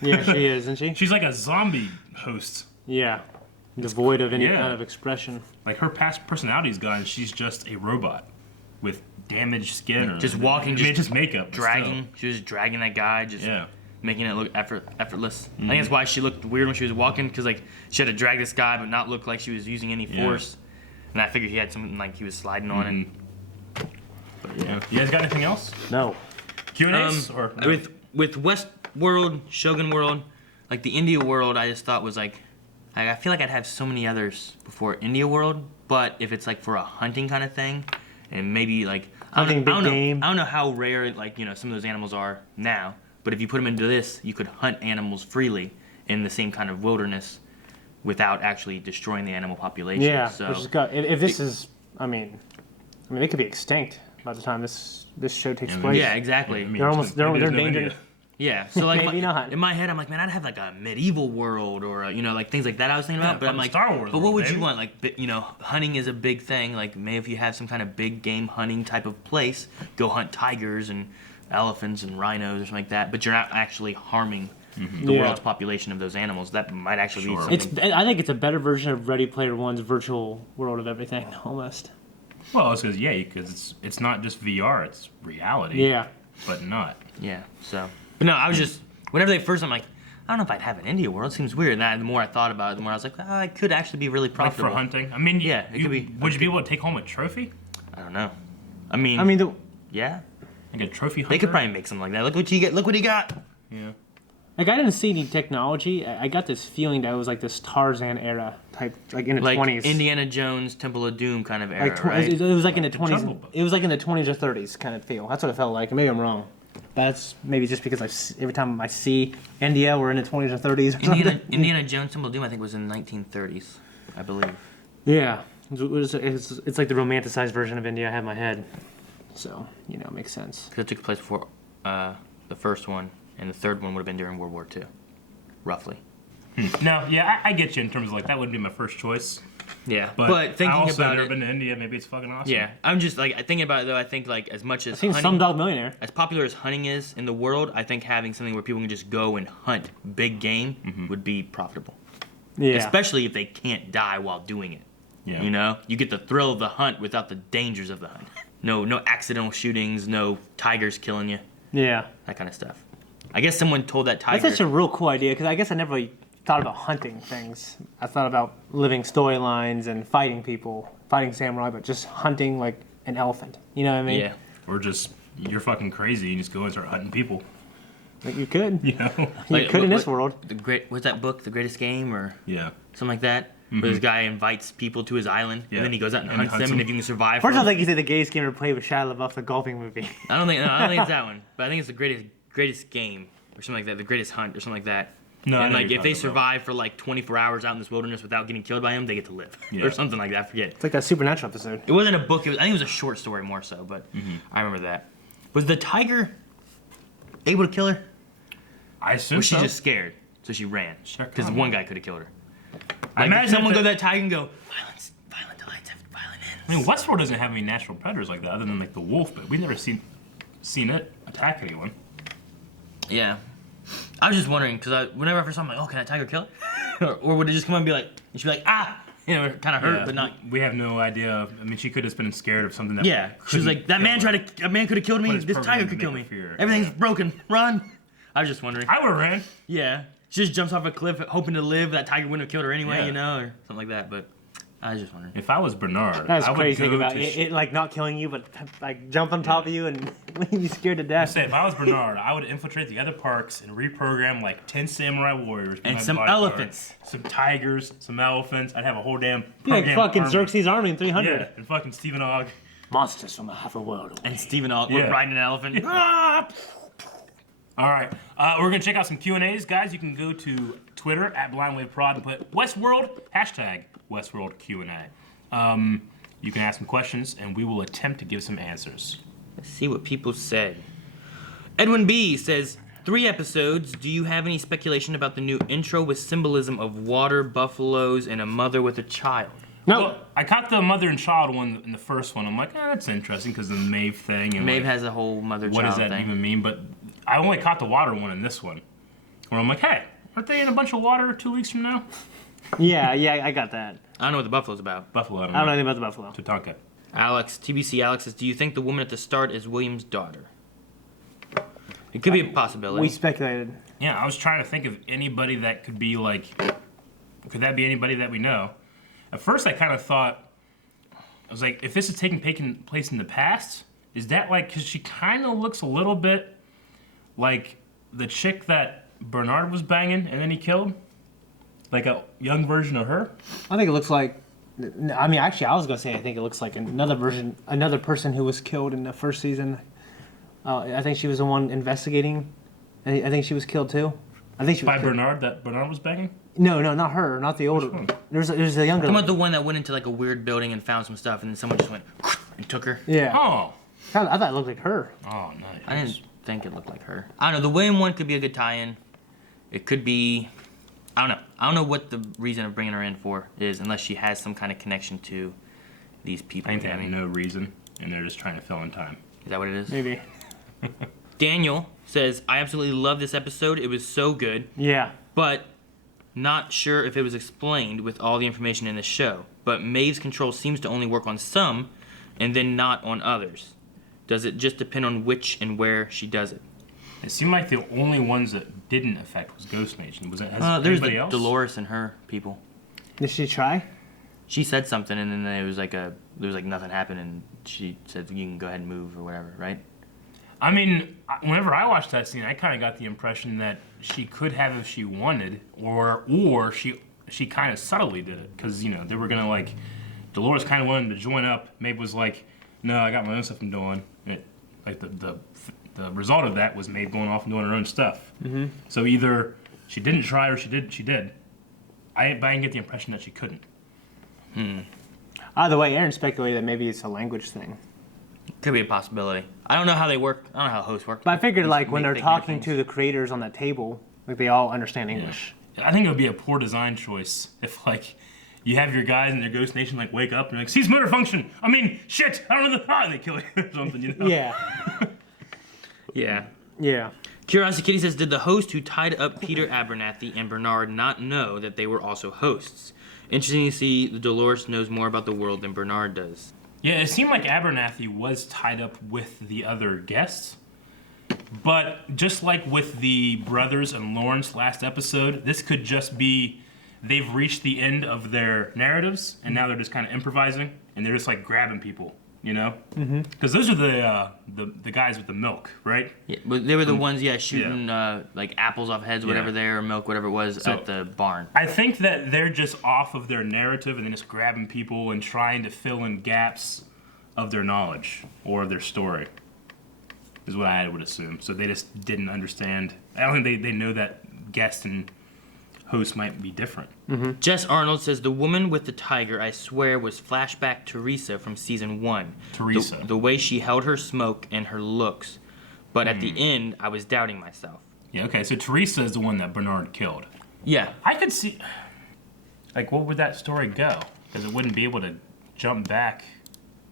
Yeah, she is, isn't she? She's like a zombie host. Yeah. Devoid of any Yeah. kind of expression. Like her past personality's gone. She's just a robot with damaged skin or Just walking, I mean, just makeup, but dragging. She was dragging that guy, just still. Yeah. making it look effortless. I think that's why she looked weird when she was walking, because like she had to drag this guy, but not look like she was using any Yeah. force. And I figured he had something like he was sliding on it. But yeah. You guys got anything else? No. Q&As or no? With Westworld, Shogun World, like the India World, I just thought was like, I feel like I'd have so many others before India World, but if it's like for a hunting kind of thing, and maybe like Hunting big game. I don't know how rare like some of those animals are now, but if you put them into this, you could hunt animals freely in the same kind of wilderness without actually destroying the animal population. Yeah, so which is if this is, I mean, they could be extinct by the time this show takes place. yeah, exactly. I mean, They're almost they're maybe there's no endangered. India. Yeah, so like Maybe not. in my head, I'm like, man, I'd have like a medieval world or like things like that. I was thinking about, but I'm fucking like, Star Wars but what world, would you baby. want? Like, hunting is a big thing. Like, maybe if you have some kind of big game hunting type of place, go hunt tigers and elephants and rhinos or something like that. But you're not actually harming the Yeah. world's population of those animals. That might actually be Sure. something. I think it's a better version of Ready Player One's virtual world of everything, almost. Well, it's because it's not just VR, it's reality. Yeah. But not. Yeah. So, but no, I was just whenever they first, I'm like, I don't know if I'd have an India world. It seems weird. And the more I thought about it, the more I was like, oh, I could actually be really Like profitable. for hunting. I mean, Yeah, it could be. Would you be able to take home a trophy? I don't know. I mean, yeah. Like a trophy hunter? They could probably make something like that. Look what you get. Look what he got. Yeah. Like, I didn't see any technology. I got this feeling that it was like this Tarzan era type, like in the Like 20s. Indiana Jones, Temple of Doom kind of era, Like right? it was like in the Jungle 20s. Book. It was like in the 20s or 30s kind of feel. That's what it felt like. Maybe I'm wrong. That's maybe just because every time I see India, we're in the 20s or 30s. Or something. Indiana Jones, Temple of Doom, I think was in the 1930s, I believe. Yeah, it's like the romanticized version of India I have in my head. So it makes sense. Because it took place before the first one, and the third one would have been during World War II, roughly. No, yeah, I get you in terms of like that wouldn't be my first choice. Yeah, But, thinking I also about never it, been to India. Maybe it's fucking awesome. yeah, I'm just like thinking about it though. I think like as much as I've seen hunting, Slumdog Millionaire. as popular as hunting is in the world, I think having something where people can just go and hunt big game would be profitable. Yeah. Especially if they can't die while doing it. Yeah. You get the thrill of the hunt without the dangers of the hunt. No accidental shootings, no tigers killing you, Yeah. that kind of stuff. I guess someone told that tiger. That's such a real cool idea because I guess I never really thought about hunting things. I thought about living storylines and fighting people, fighting samurai, but just hunting like an elephant. You know what I mean? Yeah. Or just you're fucking crazy. You just go and start hunting people. Like you could. You know? You could in this world. What's that book, The Greatest Game, or Yeah. something like that? Where this guy invites people to his island, Yeah. and then he goes out and And hunts hunts them, and them. if you can survive. First, for I think you said the gayest game ever played with Shia LaBeouf, the golfing movie. I don't think it's that one, but I think it's the greatest game or something like that, the greatest hunt or something like that. No, I and know like you're if they talking about. survive for like 24 hours out in this wilderness without getting killed by him, they get to live Yeah. or something like that. I forget. It's like that Supernatural episode. It wasn't a book. I think it was a short story more so, but I remember that. Was the tiger able to kill her? I assume Was she so. just scared, so she ran? Sure, Because come one on. guy could have killed her. I Like, imagine someone if go to the- that tiger and go, violent delights have violent ends. I mean, Westworld doesn't have any natural predators like that, other than like the wolf. But we've never seen it attack anyone. Yeah. I was just wondering, because whenever I first saw him, I'm like, oh, can that tiger kill it? or would it just come up and be like, and she'd be like, ah! Kind of hurt, Yeah, but not. We have no idea. I mean, she could have just been scared of something that. Yeah. She was like, that man kill her. a man could have killed me. But it's This tiger programmed could to kill me. make her fear. Everything's Yeah. broken. Run. I was just wondering. I would have ran. Yeah. She just jumps off a cliff hoping to live. That tiger wouldn't have killed her anyway, Yeah. or something like that. But I was just wondering. If I was Bernard, That's I would crazy. Think go about to it, like not killing you, but like jump on top of you and leave you scared to death. Say, if I was Bernard, I would infiltrate the other parks and reprogram like 10 samurai warriors. And my some bodyguard. elephants. Some tigers, some elephants. I'd have a whole damn You're like program fucking army. Xerxes' army in 300. Yeah, and fucking Stephen Ogg. Monsters from a half a world away. And Stephen Alt Yeah. riding an elephant. All right, we're gonna check out some Q&As, guys. You can go to Twitter at BlindWaveProd and put Westworld #Westworld Q&A. You can ask some questions, and we will attempt to give some answers. Let's see what people say. Edwin B says, 3 episodes. Do you have any speculation about the new intro with symbolism of water, buffaloes, and a mother with a child? No. Well, I caught the mother and child one in the first one. I'm like, that's interesting because of the Maeve thing. And Maeve like, has a whole what mother-child does that thing. even mean? But I only caught the water one in this one, where I'm like, hey, aren't they in a bunch of water 2 weeks from now? Yeah, I got that. I don't know what the buffalo's about. Buffalo. I don't know anything about the buffalo. Tatanka. TBC Alex says, do you think the woman at the start is William's daughter? It could be a possibility. We speculated. Yeah, I was trying to think of anybody that could be like, could that be anybody that we know? At first, I kind of thought, I was like, if this is taking place in the past, is that like, because she kind of looks a little bit like the chick that Bernard was banging and then he killed? Like a young version of her? I think it looks like. I mean, actually, I was gonna say I think it looks like another person who was killed in the first season. I think she was the one investigating. I think she was killed too. I think she was By killed. Bernard, that Bernard was banging? No, not her, not the older. one? There's a younger. Talking about the one that went into like a weird building and found some stuff, and then someone just went and took her. Yeah. Oh. I thought it looked like her. Oh, nice. I didn't think it looked like her. I don't know. The William one could be a good tie-in. It could be. I don't know. I don't know what the reason of bringing her in for is, unless she has some kind of connection to these people. I think they have no reason, and they're just trying to fill in time. Is that what it is? Maybe. Daniel says, I absolutely love this episode. It was so good. Yeah. But not sure if it was explained with all the information in the show. But Maeve's control seems to only work on some and then not on others. Does it just depend on which and where she does it? It seemed like the only ones that didn't affect was Ghost Nation. Was it? Has There's anybody else? Dolores and her people. Did she try? She said something and then there was like nothing happened and she said you can go ahead and move or whatever, right? I mean, whenever I watched that scene, I kind of got the impression that she could have if she wanted, or she kind of subtly did it because they were gonna like. Dolores kind of wanted to join up. Maeve was like, "No, I got my own stuff I'm doing." The result of that was Maeve going off and doing her own stuff. Mm-hmm. So either she didn't try or she did. But I didn't get the impression that she couldn't. Either way, Aaron speculated that maybe it's a language thing. Could be a possibility. I don't know how they work. I don't know how hosts work. But I figured like when they're Make talking things. to the creators on that table, like they all understand English. I think it would be a poor design choice if like you have your guys in their Ghost Nation like wake up and like cease motor function. I mean, shit. I don't know and they kill you or something. Yeah. Yeah. Yeah. Curiosity Kitty says, did the host who tied up Peter Abernathy and Bernard not know that they were also hosts? Interesting to see the Dolores knows more about the world than Bernard does. Yeah, it seemed like Abernathy was tied up with the other guests. But just like with the brothers and Lawrence last episode, this could just be they've reached the end of their narratives and now they're just kind of improvising and they're just like grabbing people, Because those are the guys with the milk, right? Yeah, but they were the ones, shooting like apples off heads, whatever there, or milk, whatever it was, at the barn. I think that they're just off of their narrative and then just grabbing people and trying to fill in gaps of their knowledge or their story, is what I would assume. So they just didn't understand. I don't think they know that guest and host might be different. Mm-hmm. Jess Arnold says, the woman with the tiger, I swear, was flashback Teresa from season 1. Teresa. The way she held her smoke and her looks. But at the end, I was doubting myself. Yeah, okay, so Teresa is the one that Bernard killed. Yeah. I could see, like, what would that story go? Because it wouldn't be able to jump back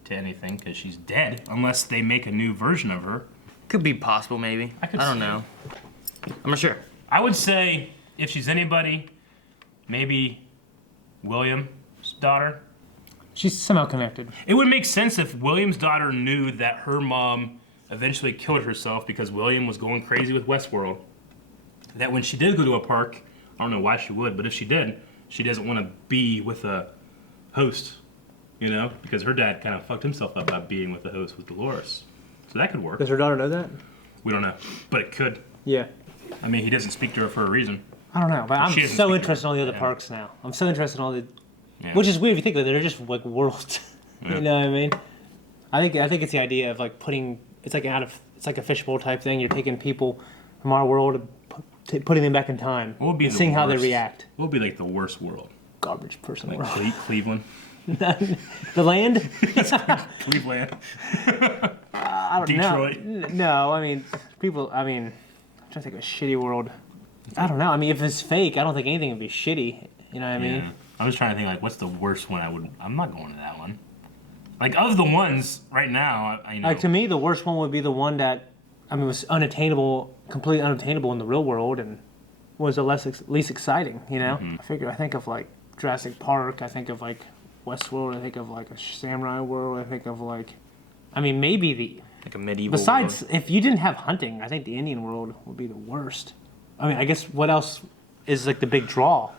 to anything because she's dead unless they make a new version of her. Could be possible, maybe. I don't know. I'm not sure. I would say if she's anybody, maybe William's daughter. She's somehow connected. It would make sense if William's daughter knew that her mom eventually killed herself because William was going crazy with Westworld. That when she did go to a park, I don't know why she would, but if she did, she doesn't want to be with a host, you know, because her dad kind of fucked himself up by being with the host with Dolores. So that could work. Does her daughter know that? We don't know, but it could. Yeah. I mean, he doesn't speak to her for a reason. I don't know, but I'm She doesn't so speak to interested in all the other her. parks now. I'm so interested in all the, Yeah. which is weird if you think of it. They're just like worlds. Yeah. You know what I mean? I think it's the idea of like putting it's like a fishbowl type thing. You're taking people from our world and putting them back in time What would be and the seeing how they worst? react. What would be like the worst world? Garbage person Like world. Cleveland? The land? Cleveland. I don't Detroit. know. No, I mean people. I mean, I'm trying to think of a shitty world. I don't know. I mean, if it's fake, I don't think anything would be shitty. You know what I mean? Yeah. I was trying to think like, what's the worst one I'm not going to that one. Like of the ones right now, I know. Like to me, the worst one would be the one that, I mean, was unattainable, completely unattainable in the real world, and was the least exciting. You know, I think of like Jurassic Park. I think of like Westworld. I think of like a samurai world. I think of like, I mean, maybe the Like a medieval besides world. if you didn't have hunting, I think the Indian world would be the worst. I mean, I guess what else is like the big draw?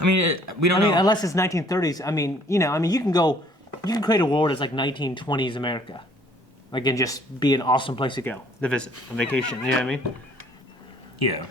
I mean, we don't I mean, know. unless it's 1930s. I mean, you know, you can create a world that's like 1920s America, like, and just be an awesome place to go to visit on vacation. You know what I mean? Yeah.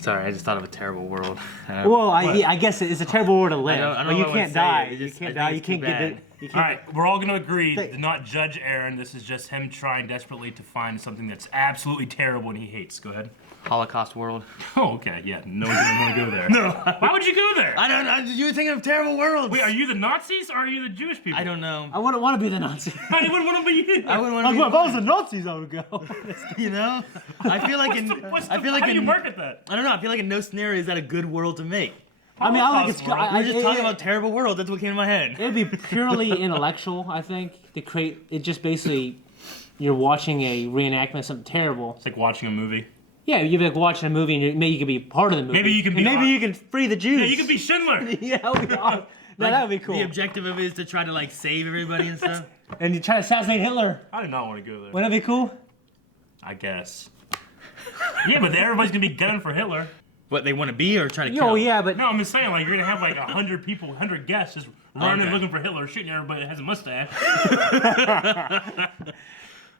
Sorry, I just thought of a terrible world. Well, I guess it's a terrible world to live. I don't but know you if I would can't say die. it. It's You just- can't I die. think You it's too can't get bad. it. You All can't. right, we're all going to agree to not judge Aaron. This is just him trying desperately to find something that's absolutely terrible and he hates. Go ahead. Holocaust world. Oh, okay. Yeah, no one's going to want to go there. No. Why would you go there? I don't know. You were thinking of terrible worlds. Wait, are you the Nazis or are you the Jewish people? I don't know. I wouldn't want to be the Nazi. I wouldn't want to be you. I wouldn't Like, want well, to if I was the Nazis, I would go. be. You know. I feel like How do you market that? I don't know. I feel like in no scenario is that a good world to make. I mean, I think it's. Holocaust world. We were just talking about terrible world. That's what came to my head. It'd be purely intellectual, I think, to create. It just basically, you're watching a reenactment of something terrible. It's like watching a movie. Yeah, you'd be like watching a movie, and maybe you could be part of the movie. Maybe you can be And maybe on- you can free the Jews. Yeah, you could be Schindler. Yeah, that would be awesome. No, Like, that would be cool. The objective of it is to try to like save everybody and stuff. And you try to assassinate Hitler. I do not want to go there. Wouldn't that be cool? I guess. Yeah, but everybody's going to be gunning for Hitler. What they want to be or try to kill? Oh yeah, but No, I'm just saying, like, you're going to have like 100 people, 100 guests just running Okay. looking for Hitler, shooting everybody that has a mustache. I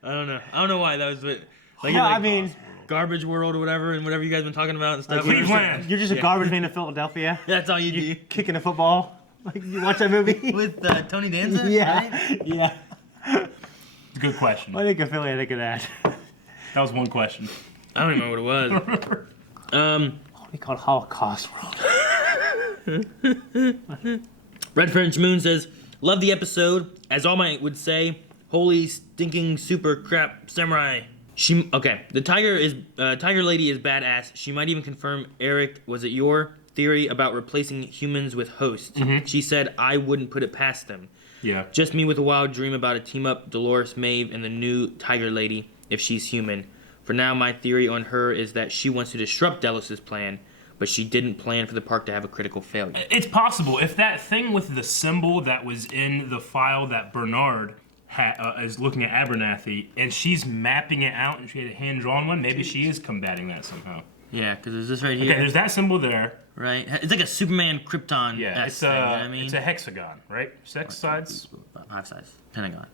don't know. I don't know why that was. Like, yeah, you're like, I mean, garbage world or whatever, and whatever you guys been talking about and stuff. Cleveland. you're just a garbage man in Philadelphia. That's all you do. Kicking a football. Like, you watch that movie? With Tony Danza. Right? Yeah, yeah. It's a good question. I think of Philly, I think of that. That was one question. I don't even know what it was. What do we call it? Holocaust world. Red French Moon says, "Love the episode. As All Might would say, holy stinking super crap samurai." The tiger lady is badass. She might even confirm, Eric, was it your theory about replacing humans with hosts? She said, I wouldn't put it past them. Yeah. Just me with a wild dream about a team up, Dolores, Maeve, and the new tiger lady, if she's human. For now, my theory on her is that she wants to disrupt Delos' plan, but she didn't plan for the park to have a critical failure. It's possible. If that thing with the symbol that was in the file that Bernard is looking at Abernathy, and she's mapping it out and she had a hand-drawn one, maybe she is combating that somehow. Yeah, because there's this right here. Okay, there's that symbol there. Right? It's like a Superman Krypton. Yeah, it's thing, you know what I mean? it's a hexagon, right? 6 sides. 5 sides. Pentagon.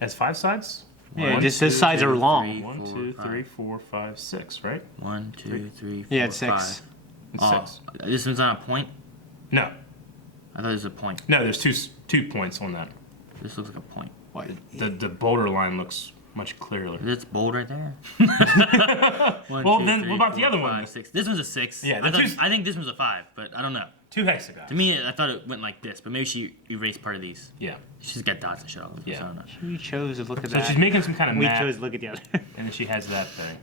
Has 5 sides? Yeah, One, just those sides are long. 1, 2, 3, 4, 5, 6, right? 1, 2, 3, 4, Yeah, it's 6. 5. It's Oh, 6. this one's on a point? No, I thought it was a point. no, there's two points on that. This looks like a point. The boulder line looks much clearer. It's bold right there. One, Well, two, then three, what about the four, other one? 5, 6. This one's a 6. Yeah, I think this one's a 5, but I don't know. 2 hexagons. To me, I thought it went like this, but maybe she erased part of these. Yeah. She's got dots and shit all over. Yeah. So I don't know. You chose to look at So that. she's making some kind of we map, chose to look at the other. and then she has that thing.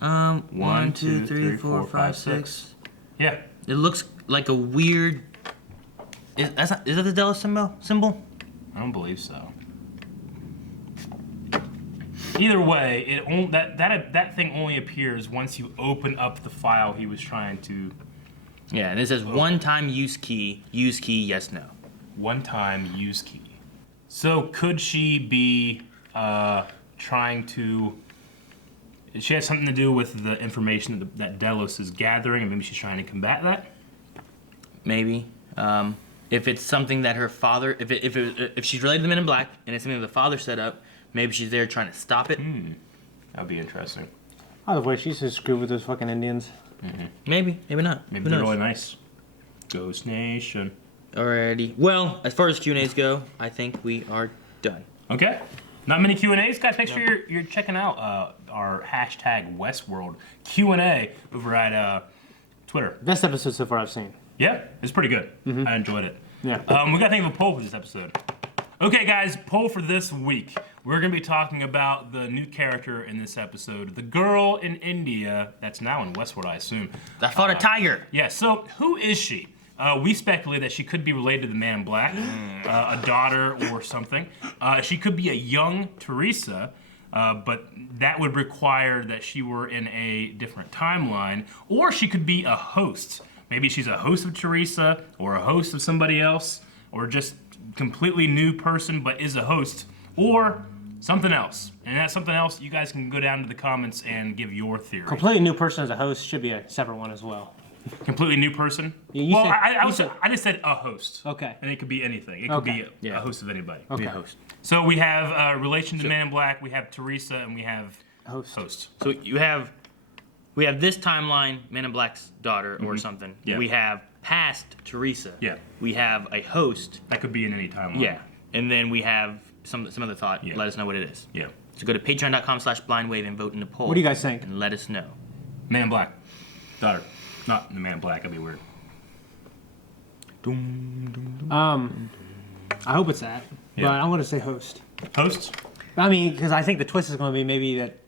1, 2, 3, 4, 5, 6. Yeah. It looks like a weird. Is that the Delos symbol? I don't believe so. Either way, that thing only appears once you open up the file he was trying to. Yeah, and it says one-time use key, yes, no. One-time use key. So could she be trying to? She has something to do with the information that Delos is gathering, and maybe she's trying to combat that. Maybe. If it's something that her father, if she's related to the Men in Black and it's something that the father set up, maybe she's there trying to stop it. That'd be interesting. By the way, she used to screw with those fucking Indians. Maybe not. Maybe Who they're knows? really nice. Ghost Nation. Alrighty. Well, as far as Q&As go, I think we are done. Okay. Not many Q&As, guys. Make sure you're checking out our hashtag Westworld Q&A over at Twitter. Best episode so far I've seen. Yeah, it's pretty good. I enjoyed it. Yeah. We got to think of a poll for this episode. Okay, guys, poll for this week. We're going to be talking about the new character in this episode, the girl in India that's now in Westworld, I assume. That fought a tiger. Yeah, so who is she? We speculate that she could be related to the Man in Black, a daughter or something. She could be a young Teresa, but that would require that she were in a different timeline. Or she could be a host. Maybe she's a host of Teresa, or a host of somebody else, or just completely new person but is a host, or something else. And that something else, you guys can go down to the comments and give your theory. Completely new person as a host should be a separate one as well. Completely new person? Yeah, you well, said- I just said a host. Okay. And it could be anything. It could Okay. be a host of anybody. Okay. Be a host. So we have relation to Man in Black, we have Teresa, and we have host. So we have this timeline, Man in Black's daughter or something. Yeah. We have past Teresa. Yeah. We have a host. That could be in any timeline. Yeah. And then we have some other thought. Yeah. Let us know what it is. Yeah. So go to patreon.com/blindwave and vote in the poll. What do you guys think? And let us know. Man in Black. Daughter. Not the Man in Black, that'd be weird. I hope it's that. Yeah. But I'm going to say host. Host? I mean, because I think the twist is going to be maybe that.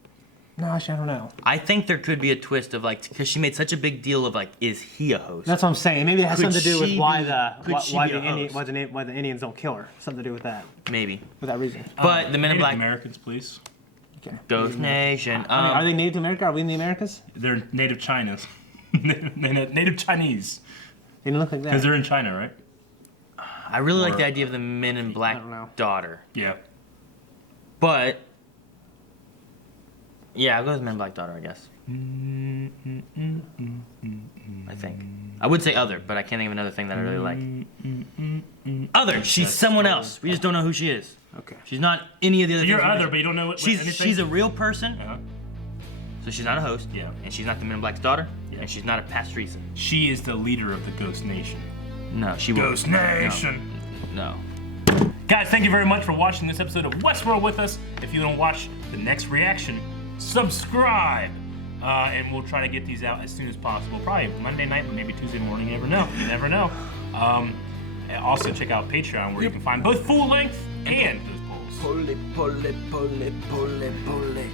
No, actually, I don't know. I think there could be a twist of like, because she made such a big deal of like, is he a host? That's what I'm saying. Maybe it has Could something to do with she why be- the could she why be a the Indian, host? why the Indians don't kill her. Something to do with that. Maybe. For that reason. But the Men in Native Black, Americans, please. Okay. Ghost Nation. I mean, are they native to America? Are we in the Americas? They're native Chinas. Native Chinese. They don't look like Because that. they're in China, right? I really like Or- the idea of the Men in Black don't know. daughter. Yeah. But yeah, I'll go with Men in Black daughter, I guess. I think. I would say other, but I can't think of another thing that I really like. Other. She's someone else. We just don't know who she is. Okay. She's not any of the other. So you're things we other, mentioned. but you don't know what She's anything? a real person, Uh-huh. so she's not a host. Yeah. And she's not the Men in Black's daughter. Yeah. And she's not a past Teresa. She is the leader of the Ghost Nation. No, she won't. Ghost Nation. No. Guys, thank you very much for watching this episode of Westworld with us. If you want to watch the next reaction, subscribe. And we'll try to get these out as soon as possible. Probably Monday night, but maybe Tuesday morning. You never know. You never know. And also check out Patreon, where you can find both full length and those polls. Pole, pole, pole, pole, pole.